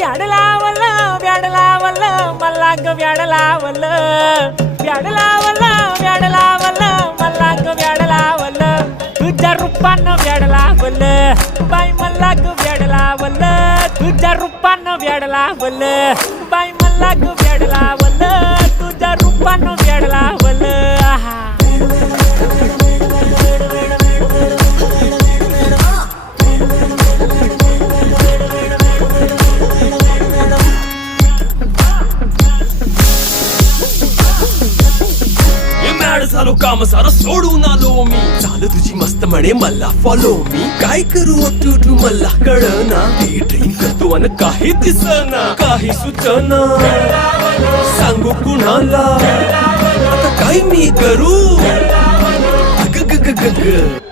व्याड लावलं व्याड लावलं मला ग व्याड लावलं व्याड लावलं व्याड लावलं मला ग व्याड लावलं तुझ्या रूपानं व्याड लावलं बाई मला ग व्याड लावलं तुझ्या रूपानं व्याड लावलं बाई मला ग व्याड लावलं तुझ्या रूपानं व्याड लावलं आहा झालो काम सारं सोडून आलो मी चाल तुझी मस्त म्हणे मला फॉलो मी काय करू टू मला कळना ड्रीम करतो आणि काही दिसना काही सुचना सांगू कुणाला आता काय मी करू ग ग ग ग ग